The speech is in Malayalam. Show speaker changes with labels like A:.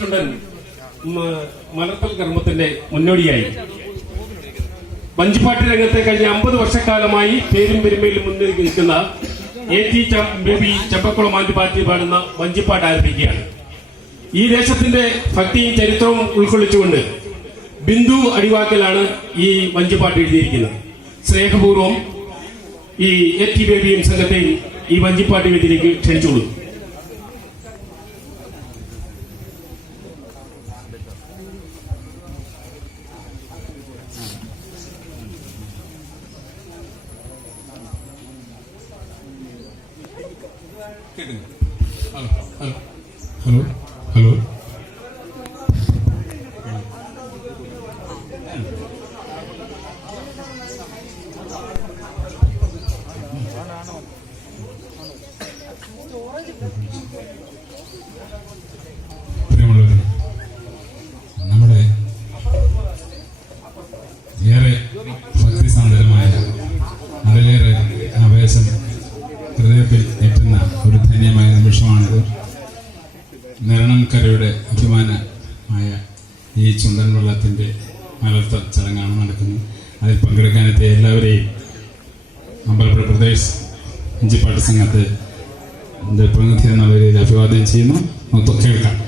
A: ചുണ്ടൻ മ- മലർത്തൽ കർമ്മത്തിന്റെ മുന്നോടിയായി. വഞ്ചിപ്പാട്ട് രംഗത്തെ കഴിഞ്ഞ അമ്പത് വർഷക്കാലമായി പേരും പെരുമയിലും മുന്നിൽ നിൽക്കുന്ന A T Baby Chambakulam party പാടുന്ന വഞ്ചിപ്പാട്ട് ആരംഭിക്കുകയാണ്. ഈ ദേശത്തിന്റെ ഭക്തിയും ചരിത്രവും ഉൾക്കൊള്ളിച്ചുകൊണ്ട് ബിന്ദു അടിവാക്കലാണ് ഈ വഞ്ചിപ്പാട്ട് എഴുതിയിരിക്കുന്നത്. സ്നേഹപൂർവം ഈ എ ടി ബേബിയും സംഘത്തെയും ഈ വഞ്ചിപ്പാട്ട് വേദിയിലേക്ക്
B: 되죠. Hello. Hello. Hello. നിരണംകരയുടെ അഭിമാനമായ ഈ ചുണ്ടൻ വെള്ളത്തിന്റെ മലർത്ത ചടങ്ങാണ് നടക്കുന്നത്. അതിൽ പങ്കെടുക്കാനെത്തിയ എല്ലാവരെയും അമ്പലപ്പുഴ പ്രദേശ് ഇഞ്ചിപ്പാട്ട് സംഘത്തെ പ്രതിനിധി എന്ന നിലയിൽ അഭിവാദ്യം ചെയ്യുന്നു. നമുക്ക് കേൾക്കാം.